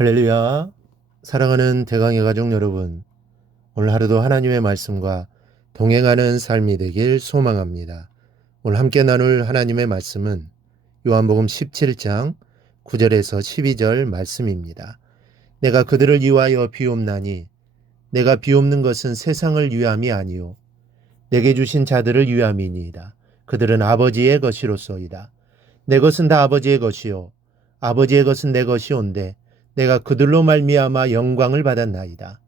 할렐루야. 사랑하는 대강의 가족 여러분, 오늘 하루도 하나님의 말씀과 동행하는 삶이 되길 소망합니다. 오늘 함께 나눌 하나님의 말씀은 요한복음 17장 9절에서 12절 말씀입니다. 내가 그들을 위하여 비옵나니 내가 비옵는 것은 세상을 위함이 아니요 내게 주신 자들을 위함이니이다. 그들은 아버지의 것이로소이다. 내 것은 다 아버지의 것이요 아버지의 것은 내 것이온데 내가 그들로 말미암아 영광을 받았나이다.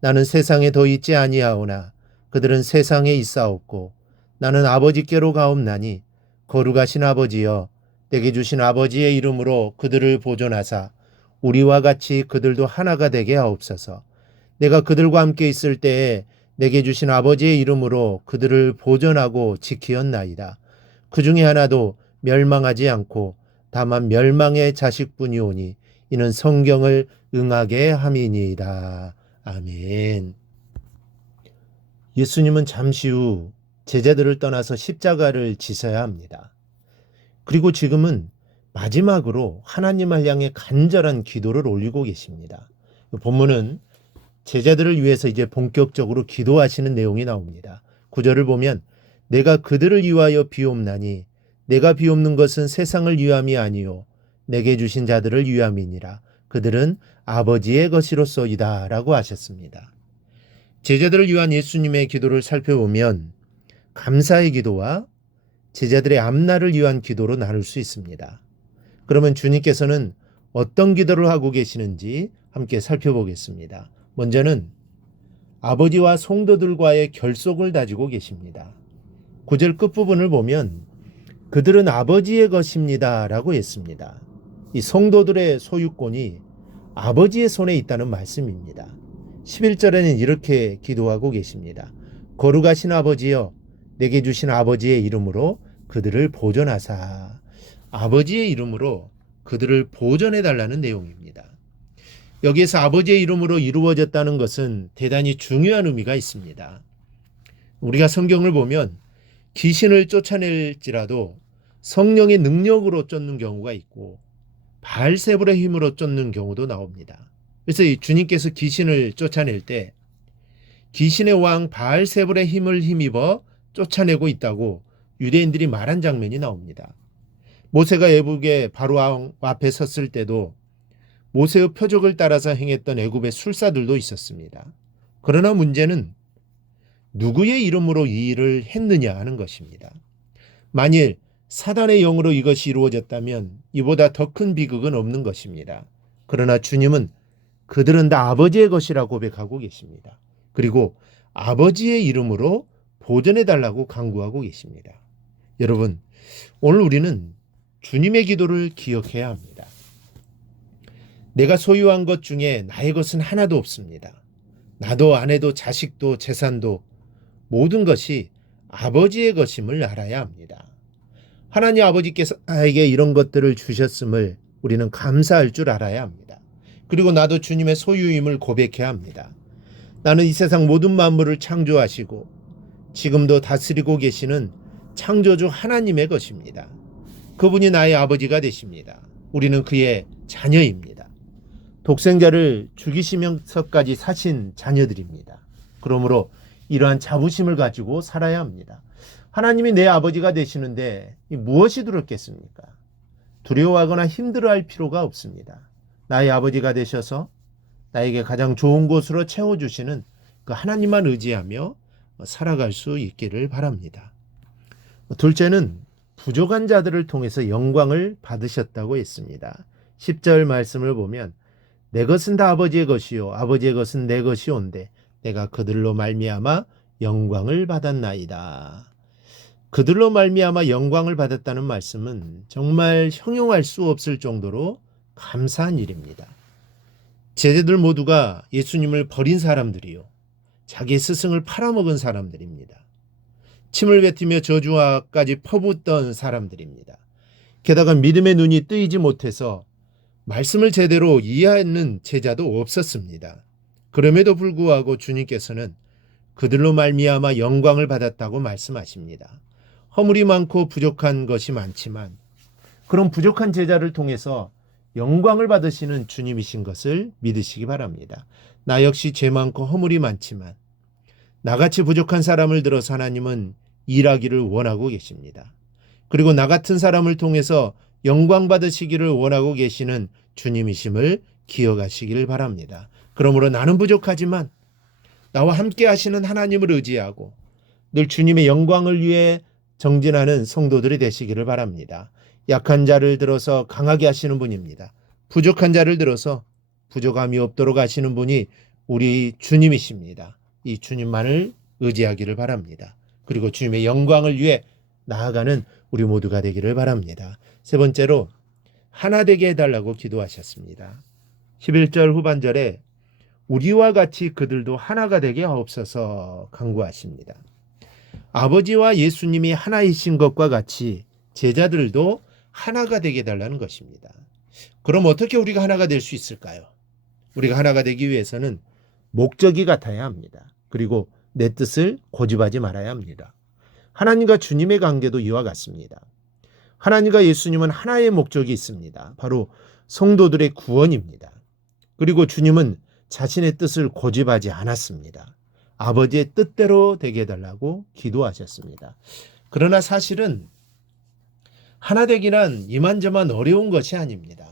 나는 세상에 더 있지 아니하오나 그들은 세상에 있사옵고 나는 아버지께로 가옵나니 거룩하신 아버지여 내게 주신 아버지의 이름으로 그들을 보존하사 우리와 같이 그들도 하나가 되게 하옵소서. 내가 그들과 함께 있을 때에 내게 주신 아버지의 이름으로 그들을 보존하고 지키었나이다. 그 중에 하나도 멸망하지 않고 다만 멸망의 자식뿐이오니 이는 성경을 응하게 함이니이다. 아멘. 예수님은 잠시 후 제자들을 떠나서 십자가를 지셔야 합니다. 그리고 지금은 마지막으로 하나님을 향해 간절한 기도를 올리고 계십니다. 본문은 제자들을 위해서 이제 본격적으로 기도하시는 내용이 나옵니다. 9절을 보면 내가 그들을 위하여 비옵나니 내가 비옵는 것은 세상을 위함이 아니요 내게 주신 자들을 위함이니라. 그들은 아버지의 것이로소이다 라고 하셨습니다. 제자들을 위한 예수님의 기도를 살펴보면 감사의 기도와 제자들의 앞날을 위한 기도로 나눌 수 있습니다. 그러면 주님께서는 어떤 기도를 하고 계시는지 함께 살펴보겠습니다. 먼저는 아버지와 성도들과의 결속을 다지고 계십니다. 9절 끝부분을 보면 그들은 아버지의 것입니다 라고 했습니다. 이 성도들의 소유권이 아버지의 손에 있다는 말씀입니다. 11절에는 이렇게 기도하고 계십니다. 거룩하신 아버지여 내게 주신 아버지의 이름으로 그들을 보존하사. 아버지의 이름으로 그들을 보존해 달라는 내용입니다. 여기에서 아버지의 이름으로 이루어졌다는 것은 대단히 중요한 의미가 있습니다. 우리가 성경을 보면 귀신을 쫓아낼지라도 성령의 능력으로 쫓는 경우가 있고 바알세불의 힘으로 쫓는 경우도 나옵니다. 그래서 주님께서 귀신을 쫓아낼 때 귀신의 왕 바알세불의 힘을 힘입어 쫓아내고 있다고 유대인들이 말한 장면이 나옵니다. 모세가 애국의 바로 앞에 섰을 때도 모세의 표적을 따라서 행했던 애굽의 술사들도 있었습니다. 그러나 문제는 누구의 이름으로 이 일을 했느냐 하는 것입니다. 만일 사단의 영으로 이것이 이루어졌다면 이보다 더 큰 비극은 없는 것입니다. 그러나 주님은 그들은 다 아버지의 것이라 고백하고 계십니다. 그리고 아버지의 이름으로 보존해달라고 강구하고 계십니다. 여러분, 오늘 우리는 주님의 기도를 기억해야 합니다. 내가 소유한 것 중에 나의 것은 하나도 없습니다. 나도 아내도 자식도 재산도 모든 것이 아버지의 것임을 알아야 합니다. 하나님 아버지께서 나에게 이런 것들을 주셨음을 우리는 감사할 줄 알아야 합니다. 그리고 나도 주님의 소유임을 고백해야 합니다. 나는 이 세상 모든 만물을 창조하시고 지금도 다스리고 계시는 창조주 하나님의 것입니다. 그분이 나의 아버지가 되십니다. 우리는 그의 자녀입니다. 독생자를 죽이시면서까지 사신 자녀들입니다. 그러므로 이러한 자부심을 가지고 살아야 합니다. 하나님이 내 아버지가 되시는데 무엇이 두렵겠습니까? 두려워하거나 힘들어할 필요가 없습니다. 나의 아버지가 되셔서 나에게 가장 좋은 곳으로 채워주시는 그 하나님만 의지하며 살아갈 수 있기를 바랍니다. 둘째는 부족한 자들을 통해서 영광을 받으셨다고 했습니다. 10절 말씀을 보면 내 것은 다 아버지의 것이요 아버지의 것은 내 것이온데 내가 그들로 말미암아 영광을 받았나이다. 그들로 말미암아 영광을 받았다는 말씀은 정말 형용할 수 없을 정도로 감사한 일입니다. 제자들 모두가 예수님을 버린 사람들이요 자기 스승을 팔아먹은 사람들입니다. 침을 뱉으며 저주와까지 퍼붓던 사람들입니다. 게다가 믿음의 눈이 뜨이지 못해서 말씀을 제대로 이해하는 제자도 없었습니다. 그럼에도 불구하고 주님께서는 그들로 말미암아 영광을 받았다고 말씀하십니다. 허물이 많고 부족한 것이 많지만 그런 부족한 제자를 통해서 영광을 받으시는 주님이신 것을 믿으시기 바랍니다. 나 역시 죄 많고 허물이 많지만 나같이 부족한 사람을 들어서 하나님은 일하기를 원하고 계십니다. 그리고 나 같은 사람을 통해서 영광 받으시기를 원하고 계시는 주님이심을 기억하시기를 바랍니다. 그러므로 나는 부족하지만 나와 함께 하시는 하나님을 의지하고 늘 주님의 영광을 위해 정진하는 성도들이 되시기를 바랍니다. 약한 자를 들어서 강하게 하시는 분입니다. 부족한 자를 들어서 부족함이 없도록 하시는 분이 우리 주님이십니다. 이 주님만을 의지하기를 바랍니다. 그리고 주님의 영광을 위해 나아가는 우리 모두가 되기를 바랍니다. 세 번째로 하나 되게 해달라고 기도하셨습니다. 11절 후반절에 우리와 같이 그들도 하나가 되게 하옵소서 간구하십니다. 아버지와 예수님이 하나이신 것과 같이 제자들도 하나가 되게 해달라는 것입니다. 그럼 어떻게 우리가 하나가 될 수 있을까요? 우리가 하나가 되기 위해서는 목적이 같아야 합니다. 그리고 내 뜻을 고집하지 말아야 합니다. 하나님과 주님의 관계도 이와 같습니다. 하나님과 예수님은 하나의 목적이 있습니다. 바로 성도들의 구원입니다. 그리고 주님은 자신의 뜻을 고집하지 않았습니다. 아버지의 뜻대로 되게 해달라고 기도하셨습니다. 그러나 사실은 하나 되기란 이만저만 어려운 것이 아닙니다.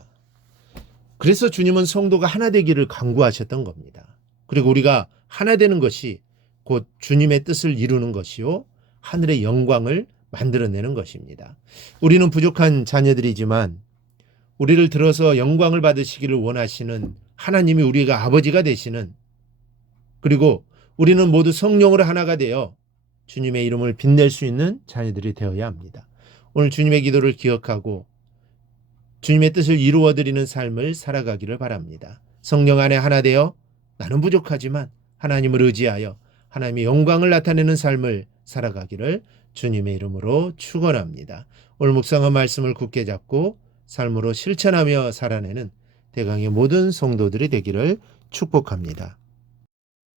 그래서 주님은 성도가 하나 되기를 간구하셨던 겁니다. 그리고 우리가 하나 되는 것이 곧 주님의 뜻을 이루는 것이요 하늘의 영광을 만들어내는 것입니다. 우리는 부족한 자녀들이지만 우리를 들어서 영광을 받으시기를 원하시는 하나님이 우리가 아버지가 되시는, 그리고 우리는 모두 성령으로 하나가 되어 주님의 이름을 빛낼 수 있는 자녀들이 되어야 합니다. 오늘 주님의 기도를 기억하고 주님의 뜻을 이루어드리는 삶을 살아가기를 바랍니다. 성령 안에 하나 되어 나는 부족하지만 하나님을 의지하여 하나님의 영광을 나타내는 삶을 살아가기를 주님의 이름으로 축원합니다. 오늘 묵상한 말씀을 굳게 잡고 삶으로 실천하며 살아내는 대강의 모든 성도들이 되기를 축복합니다.